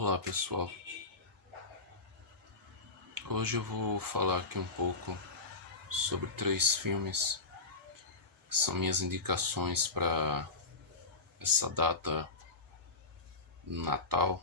Olá pessoal, hoje eu vou falar aqui um pouco sobre 3 filmes que são minhas indicações para essa data Natal.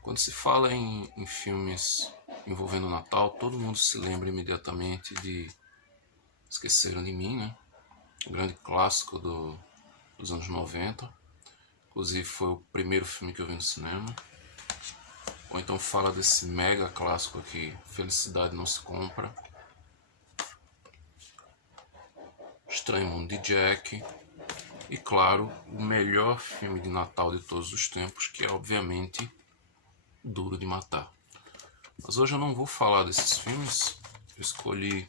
Quando se fala em filmes envolvendo o Natal, todo mundo se lembra imediatamente de Esqueceram de Mim, né? Um grande clássico dos anos 90. Inclusive foi o primeiro filme que eu vi no cinema. Ou então fala desse mega clássico aqui, Felicidade Não Se Compra, Estranho Mundo de Jack e, claro, o melhor filme de Natal de todos os tempos, que é obviamente Duro de Matar. Mas hoje eu não vou falar desses filmes. Eu escolhi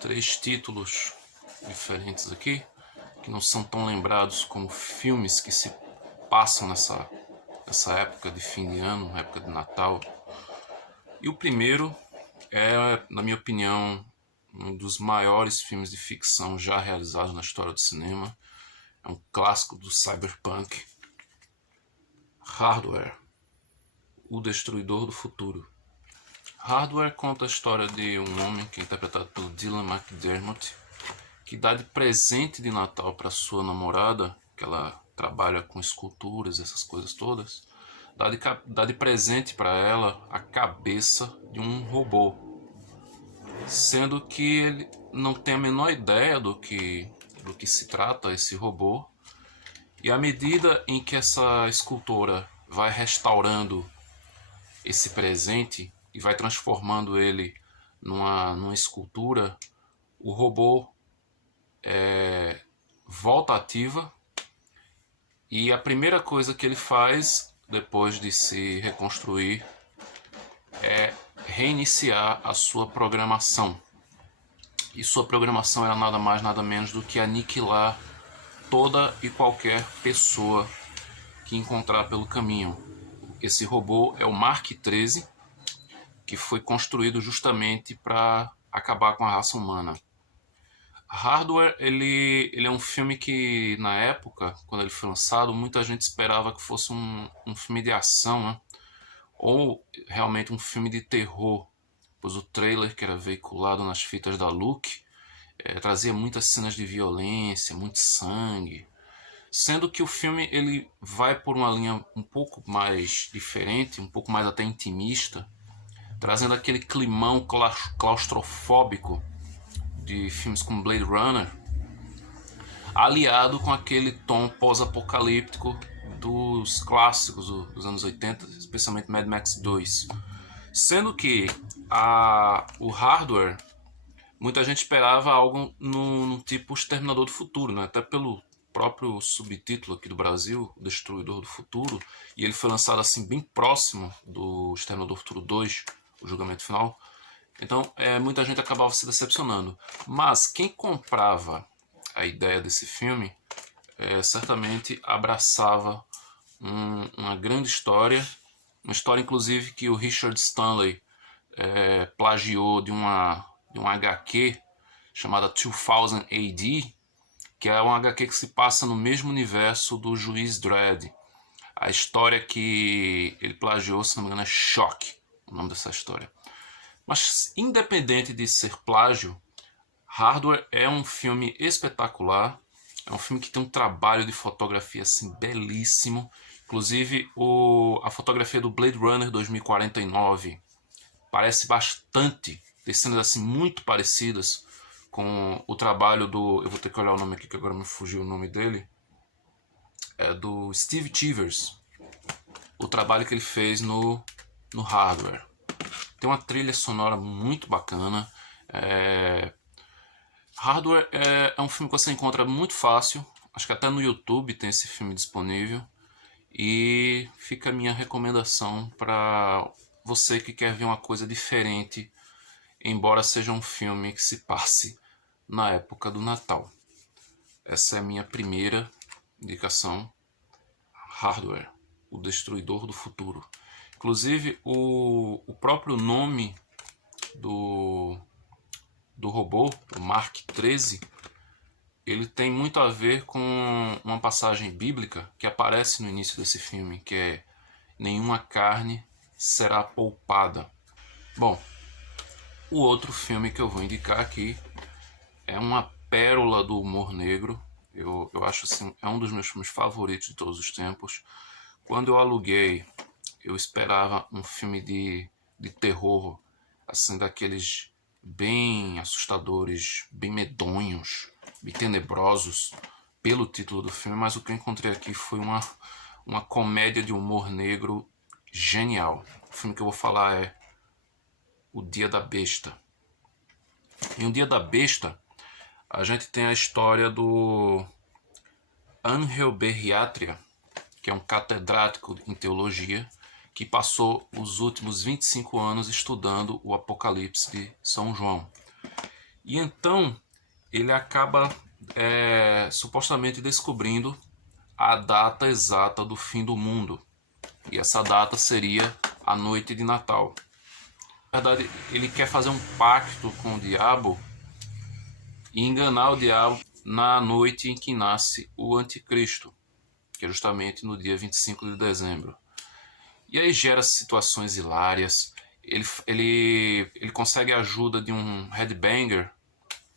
3 títulos diferentes aqui, que não são tão lembrados como filmes que se passam nessa época de fim de ano, época de Natal. E o primeiro é, na minha opinião, um dos maiores filmes de ficção já realizados na história do cinema. É um clássico do cyberpunk, Hardware, o Destruidor do Futuro. Hardware conta a história de um homem que é interpretado pelo Dylan McDermott, que dá de presente de Natal para sua namorada, que ela trabalha com esculturas, essas coisas todas, dá de presente para ela a cabeça de um robô, sendo que ele não tem a menor ideia do que se trata esse robô. E à medida em que essa escultora vai restaurando esse presente e vai transformando ele numa escultura, o robô volta ativa e a primeira coisa que ele faz depois de se reconstruir é reiniciar a sua programação. E sua programação era nada mais nada menos do que aniquilar toda e qualquer pessoa que encontrar pelo caminho. Esse robô é o Mark 13, que foi construído justamente para acabar com a raça humana. Hardware, ele é um filme que, na época, quando ele foi lançado, muita gente esperava que fosse um filme de ação, né? Ou realmente um filme de terror, pois o trailer que era veiculado nas fitas da Look trazia muitas cenas de violência, muito sangue, sendo que o filme ele vai por uma linha um pouco mais diferente, um pouco mais até intimista, trazendo aquele climão claustrofóbico de filmes como Blade Runner, aliado com aquele tom pós-apocalíptico dos clássicos dos anos 80, especialmente Mad Max 2. Sendo que o Hardware, muita gente esperava algo no tipo Exterminador do Futuro, né? Até pelo próprio subtítulo aqui do Brasil, Destruidor do Futuro, e ele foi lançado assim bem próximo do Exterminador do Futuro 2, o julgamento final. Então, muita gente acabava se decepcionando. Mas quem comprava a ideia desse filme certamente abraçava uma grande história, uma história inclusive que o Richard Stanley plagiou de um HQ chamada 2000 AD, que é um HQ que se passa no mesmo universo do Juiz Dredd. A história que ele plagiou, se não me engano, é Choque, o nome dessa história. Mas independente de ser plágio, Hardware é um filme espetacular. É um filme que tem um trabalho de fotografia assim belíssimo. Inclusive a fotografia do Blade Runner 2049 parece bastante, tem cenas assim muito parecidas com o trabalho do, eu vou ter que olhar o nome aqui que agora me fugiu o nome dele, é do Steve Chivers, o trabalho que ele fez no Hardware. Tem uma trilha sonora muito bacana. Hardware é um filme que você encontra muito fácil, acho que até no YouTube tem esse filme disponível, e fica a minha recomendação para você que quer ver uma coisa diferente, embora seja um filme que se passe na época do Natal. Essa é a minha primeira indicação, Hardware, o Destruidor do Futuro. Inclusive, o próprio nome do robô, o Mark 13, ele tem muito a ver com uma passagem bíblica que aparece no início desse filme, que é nenhuma carne será poupada. Bom, o outro filme que eu vou indicar aqui é uma pérola do humor negro. Eu acho assim, é um dos meus filmes favoritos de todos os tempos. Quando eu aluguei, eu esperava um filme de terror, assim, daqueles bem assustadores, bem medonhos, bem tenebrosos, pelo título do filme, mas o que eu encontrei aqui foi uma comédia de humor negro genial. O filme que eu vou falar é O Dia da Besta. Em O Dia da Besta, a gente tem a história do Angel Berriatria, que é um catedrático em teologia, que passou os últimos 25 anos estudando o Apocalipse de São João. E então ele acaba supostamente descobrindo a data exata do fim do mundo. E essa data seria a noite de Natal. Na verdade, ele quer fazer um pacto com o diabo e enganar o diabo na noite em que nasce o anticristo, que é justamente no dia 25 de dezembro. E aí gera situações hilárias. Ele consegue a ajuda de um headbanger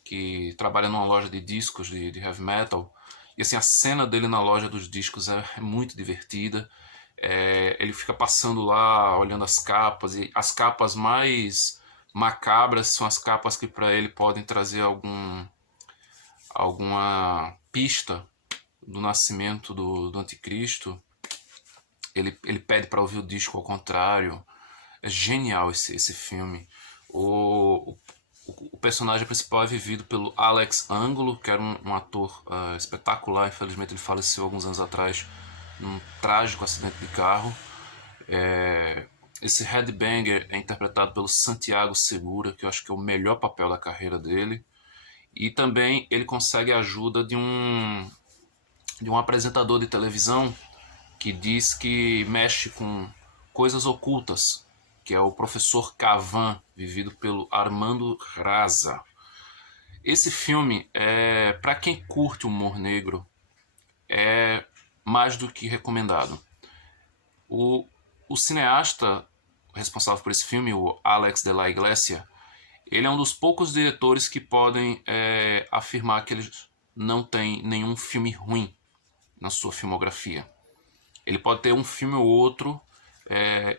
que trabalha numa loja de discos de heavy metal. E assim, a cena dele na loja dos discos é muito divertida. Ele fica passando lá, olhando as capas, e as capas mais macabras são as capas que para ele podem trazer alguma pista do nascimento do anticristo. Ele pede para ouvir o disco ao contrário. É genial esse filme. O personagem principal é vivido pelo Alex Angulo, que era um ator espetacular. Infelizmente ele faleceu alguns anos atrás num trágico acidente de carro. Esse headbanger é interpretado pelo Santiago Segura, que eu acho que é o melhor papel da carreira dele. E também ele consegue a ajuda de um apresentador de televisão que diz que mexe com coisas ocultas, que é o professor Cavan, vivido pelo Armando Raza. Esse filme, para quem curte o humor negro, é mais do que recomendado. O cineasta responsável por esse filme, o Alex de la Iglesia, ele é um dos poucos diretores que podem afirmar que ele não tem nenhum filme ruim na sua filmografia. Ele pode ter um filme ou outro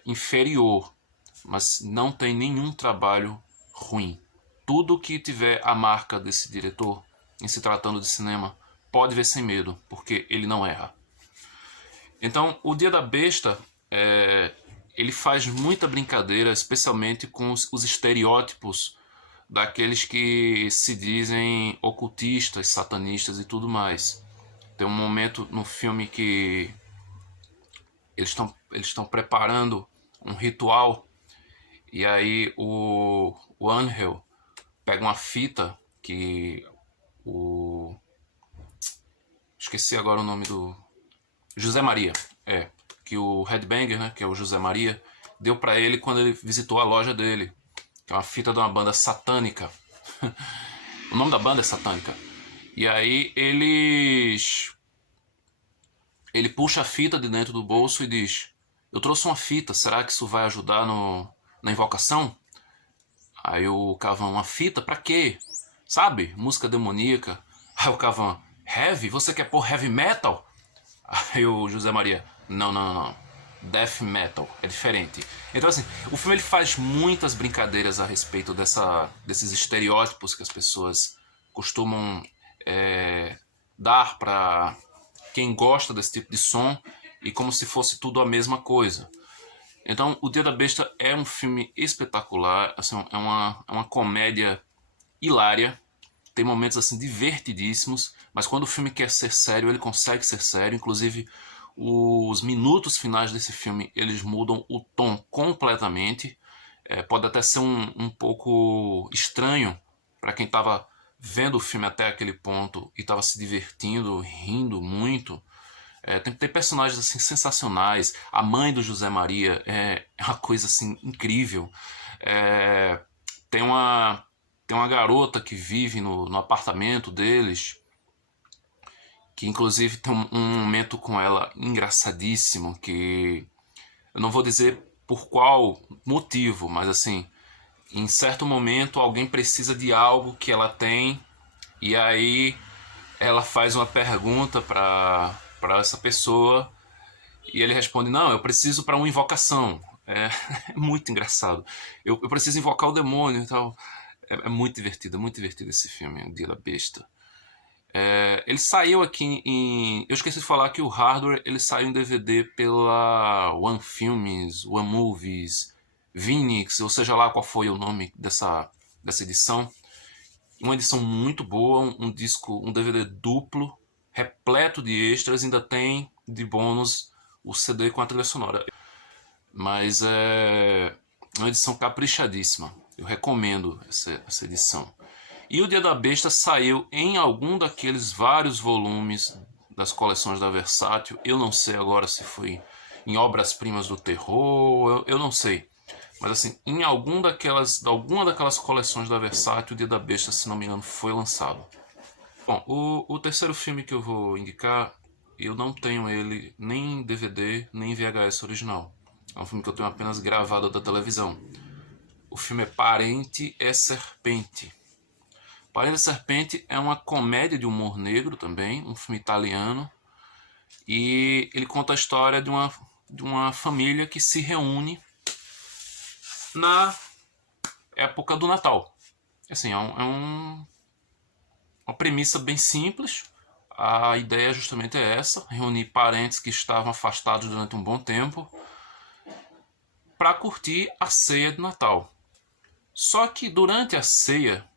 inferior, mas não tem nenhum trabalho ruim. Tudo que tiver a marca desse diretor, em se tratando de cinema, pode ver sem medo, porque ele não erra. Então, O Dia da Besta, ele faz muita brincadeira, especialmente com os estereótipos daqueles que se dizem ocultistas, satanistas e tudo mais. Tem um momento no filme que eles estão preparando um ritual e aí o Angel pega uma fita que esqueci agora o nome do José Maria, que o headbanger, né, que é o José Maria, deu para ele quando ele visitou a loja dele, que é uma fita de uma banda satânica. O nome da banda é Satânica. E aí ele puxa a fita de dentro do bolso e diz: eu trouxe uma fita, será que isso vai ajudar na invocação? Aí o Cavan: uma fita? Pra quê? Sabe? Música demoníaca. Aí o Cavan: heavy? Você quer pôr heavy metal? Aí o José Maria: não, não, não, não. Death metal, é diferente. Então assim, o filme ele faz muitas brincadeiras a respeito desses estereótipos que as pessoas costumam dar para quem gosta desse tipo de som, e como se fosse tudo a mesma coisa. Então, O Dia da Besta é um filme espetacular, assim, é uma comédia hilária, tem momentos assim divertidíssimos, mas quando o filme quer ser sério, ele consegue ser sério. Inclusive, os minutos finais desse filme, eles mudam o tom completamente. Pode até ser um pouco estranho para quem estava vendo o filme até aquele ponto e estava se divertindo, rindo muito. Tem personagens assim sensacionais. A mãe do José Maria é uma coisa assim incrível. É, tem uma tem uma garota que vive no apartamento deles, que inclusive tem um momento com ela engraçadíssimo, que Eu não vou dizer por qual motivo, mas assim, em certo momento alguém precisa de algo que ela tem e aí ela faz uma pergunta para essa pessoa e ele responde: não, eu preciso para uma invocação. É, é muito engraçado. Eu preciso invocar o demônio e tal. É muito divertido esse filme, O Dia da Besta. Ele saiu aqui em. Eu esqueci de falar que o Hardware ele saiu em DVD pela One Films, One Movies, Vinix, ou seja lá qual foi o nome dessa edição. Uma edição muito boa, um disco, um DVD duplo, repleto de extras, ainda tem de bônus o CD com a trilha sonora. Mas é uma edição caprichadíssima. Eu recomendo essa edição. E o Dia da Besta saiu em algum daqueles vários volumes das coleções da Versátil. Eu não sei agora se foi em Obras-Primas do Terror, eu não sei. Mas assim, em alguma daquelas coleções da Versátil, o Dia da Besta, se não me engano, foi lançado. Bom, o terceiro filme que eu vou indicar, eu não tenho ele nem em DVD, nem em VHS original. É um filme que eu tenho apenas gravado da televisão. O filme é Parente é Serpente. Parente é Serpente é uma comédia de humor negro também, um filme italiano. E ele conta a história de uma família que se reúne na época do Natal. Assim, uma premissa bem simples. A ideia justamente é essa: reunir parentes que estavam afastados durante um bom tempo para curtir a ceia de Natal. Só que durante a ceia,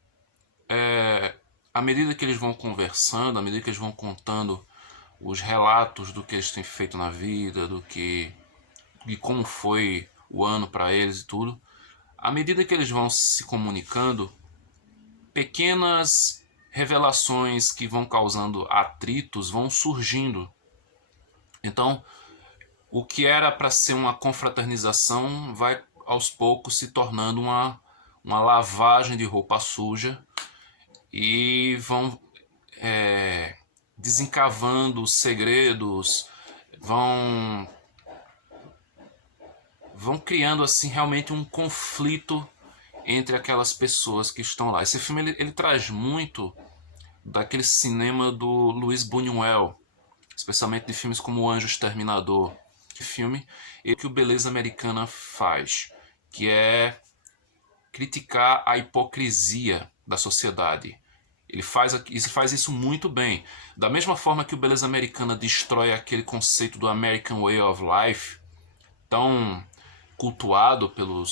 à medida que eles vão conversando, à medida que eles vão contando os relatos do que eles têm feito na vida, de como foi o ano para eles e tudo, à medida que eles vão se comunicando, pequenas revelações que vão causando atritos vão surgindo. Então, o que era para ser uma confraternização vai aos poucos se tornando uma lavagem de roupa suja e vão desencavando segredos, vão criando assim realmente um conflito entre aquelas pessoas que estão lá. Esse filme ele traz muito daquele cinema do Luiz Buñuel, especialmente de filmes como O Anjo Exterminador. Que filme é que o Beleza Americana faz, que é criticar a hipocrisia da sociedade. Ele faz isso muito bem. Da mesma forma que o Beleza Americana destrói aquele conceito do American Way of Life, tão cultuado pelo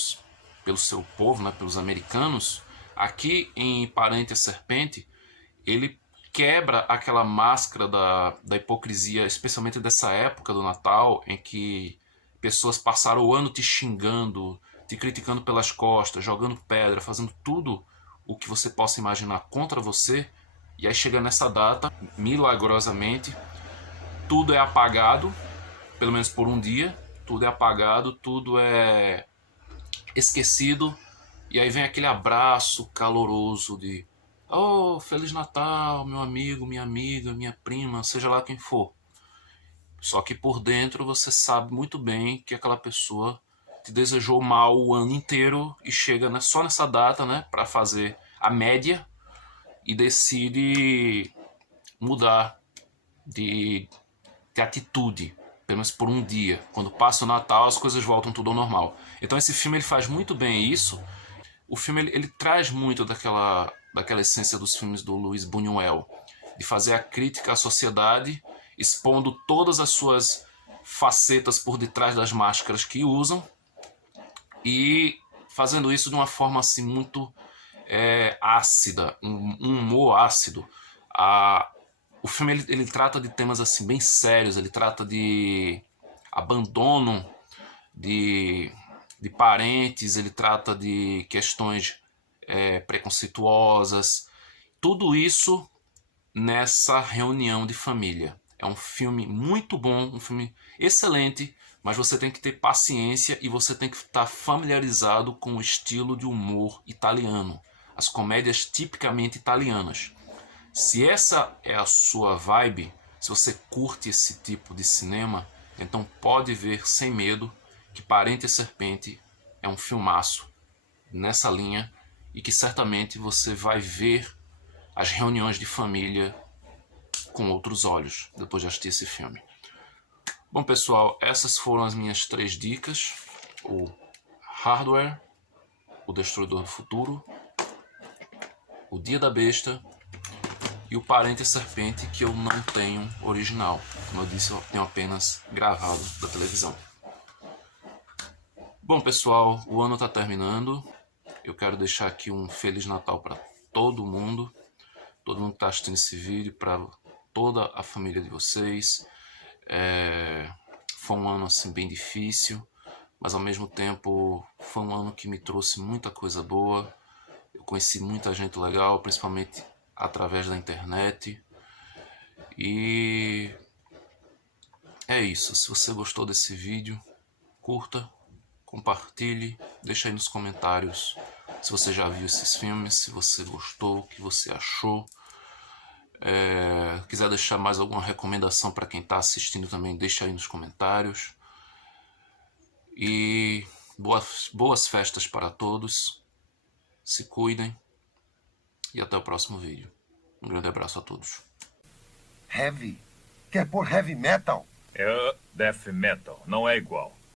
seu povo, né, pelos americanos, aqui em Parente a Serpente, ele quebra aquela máscara da hipocrisia, especialmente dessa época do Natal, em que pessoas passaram o ano te xingando, te criticando pelas costas, jogando pedra, fazendo tudo o que você possa imaginar contra você, e aí chega nessa data, milagrosamente, tudo é apagado, pelo menos por um dia, tudo é apagado, tudo é esquecido, e aí vem aquele abraço caloroso de oh, Feliz Natal, meu amigo, minha amiga, minha prima, seja lá quem for. Só que por dentro você sabe muito bem que aquela pessoa te desejou mal o ano inteiro e chega só nessa data, né, para fazer a média e decide mudar de, de atitude, pelo menos por um dia. Quando passa o Natal, as coisas voltam tudo ao normal. Então esse filme ele faz muito bem isso. O filme ele traz muito daquela essência dos filmes do Luiz Buñuel, de fazer a crítica à sociedade, expondo todas as suas facetas por detrás das máscaras que usam e fazendo isso de uma forma assim muito ácida, um humor ácido. O filme ele trata de temas assim bem sérios, ele trata de abandono de, de parentes, ele trata de questões preconceituosas, tudo isso nessa reunião de família. É um filme muito bom, um filme excelente, mas você tem que ter paciência e você tem que estar familiarizado com o estilo de humor italiano, as comédias tipicamente italianas. Se essa é a sua vibe, se você curte esse tipo de cinema, então pode ver sem medo, que Parente e Serpente é um filmaço nessa linha e que certamente você vai ver as reuniões de família com outros olhos depois de assistir esse filme. Bom, pessoal, essas foram as minhas 3 dicas. O Hardware, O Destruidor do Futuro, O Dia da Besta e o Parente e Serpente, que eu não tenho original. Como eu disse, eu tenho apenas gravado da televisão. Bom, pessoal, o ano está terminando. Eu quero deixar aqui um Feliz Natal para todo mundo que está assistindo esse vídeo, para toda a família de vocês. Foi um ano assim bem difícil, mas ao mesmo tempo foi um ano que me trouxe muita coisa boa. Eu conheci muita gente legal, principalmente através da internet. E é isso. Se você gostou desse vídeo, curta, compartilhe, deixa aí nos comentários se você já viu esses filmes, se você gostou, o que você achou. Quiser deixar mais alguma recomendação para quem está assistindo também, deixa aí nos comentários. E boas festas para todos. Se cuidem. E até o próximo vídeo. Um grande abraço a todos. Heavy? Quer pôr heavy metal? É death metal, não é igual.